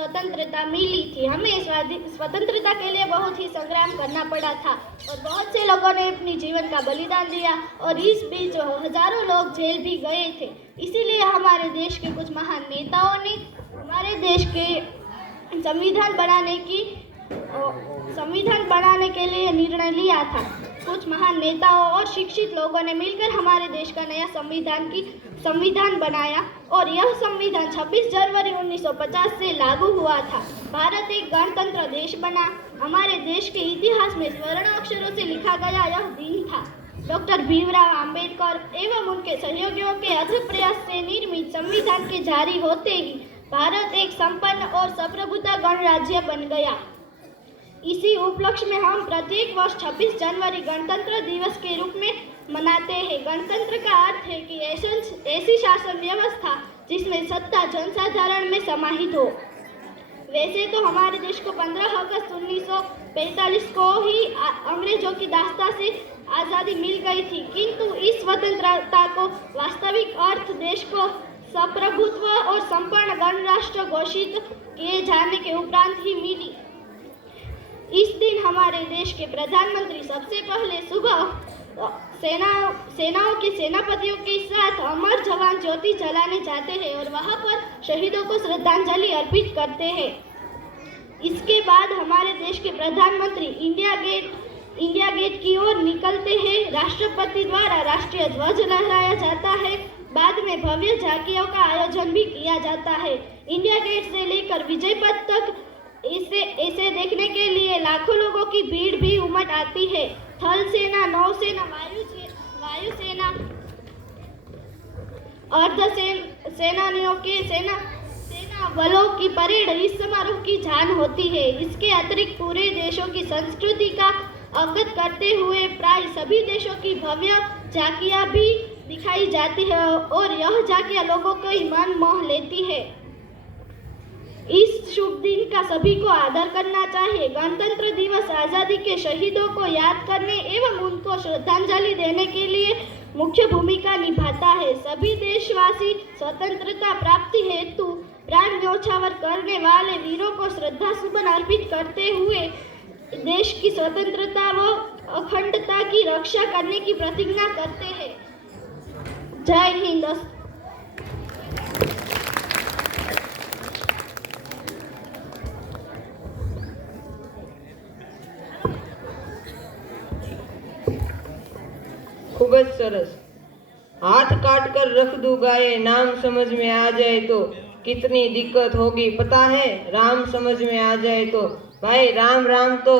स्वतंत्रता मिली थी। हमें स्वतंत्रता के लिए बहुत ही संग्राम करना पड़ा था और बहुत से लोगों ने अपनी जीवन का बलिदान दिया और इस बीच हजारों लोग जेल भी गए थे। इसीलिए हमारे देश के कुछ महान नेताओं ने हमारे देश के संविधान बनाने के लिए निर्णय लिया था। कुछ महान नेताओं और शिक्षित लोगों ने मिलकर हमारे देश का नया संविधान बनाया और यह संविधान 26 जनवरी 1950 से लागू हुआ था। भारत एक गणतंत्र देश बना। हमारे देश के इतिहास में स्वर्ण अक्षरों से लिखा गया यह दिन था। डॉक्टर भीमराव अंबेडकर एवं उनके सहयोगियों के अथक प्रयास से निर्मित संविधान के जारी होते ही भारत एक संपन्न और संप्रभुता गणराज्य बन गया। इसी उपलक्ष्य में हम प्रत्येक वर्ष 26 जनवरी गणतंत्र दिवस के रूप में मनाते हैं। गणतंत्र का अर्थ है कि ऐसी शासन व्यवस्था जिसमें सत्ता जनसाधारण में समाहित हो। वैसे तो हमारे देश को 15 अगस्त 1945 को ही अंग्रेजों की दास्ता से आज़ादी मिल गई थी, किंतु इस स्वतंत्रता को वास्तविक अर्थ देश को संप्रभुत्व और संपन्न गणराष्ट्र घोषित किए जाने के उपरांत ही मिली। इस दिन हमारे देश के प्रधानमंत्री सबसे पहले सुबह सेनाओं के सेनापतियों के साथ अमर जवान ज्योति जलाने जाते हैं और वहां पर शहीदों को श्रद्धांजलि अर्पित करते हैं। इसके बाद हमारे देश के प्रधानमंत्री इंडिया गेट की ओर निकलते हैं। राष्ट्रपति द्वारा राष्ट्रीय ध्वज लहराया जाता है। बाद में भव्य झांकियों का आयोजन भी किया जाता है। इंडिया गेट से लेकर विजय पथ तक इसे देखने के लिए लाखों लोगों की भीड़ भी उमड़ आती है। थल सेना, नौसेना, वायुसेना, सेनानियों के सेना बलों की परेड इस समारोह की जान होती है। इसके अतिरिक्त पूरे देशों की संस्कृति का अवगत करते हुए प्राय सभी देशों की भव्य झांकियां भी दिखाई जाती है और यह झांकियां लोगों को मन मोह लेती है। इस शुभ दिन का सभी को आदर करना चाहिए। गणतंत्र दिवस आजादी के शहीदों को याद करने एवं उनको श्रद्धांजलि देने के लिए मुख्य भूमिका निभाता है। सभी देशवासी स्वतंत्रता प्राप्ति हेतु प्राण न्यौछावर करने वाले वीरों को श्रद्धासुमन अर्पित करते हुए देश की स्वतंत्रता व अखंडता की रक्षा करने की प्रतिज्ञा करते हैं। जय हिंद। खूब सरस। हाथ काट कर रख दूं गाये, नाम समझ में आ जाए तो कितनी दिक्कत होगी पता है। राम समझ में आ जाए तो भाई राम राम तो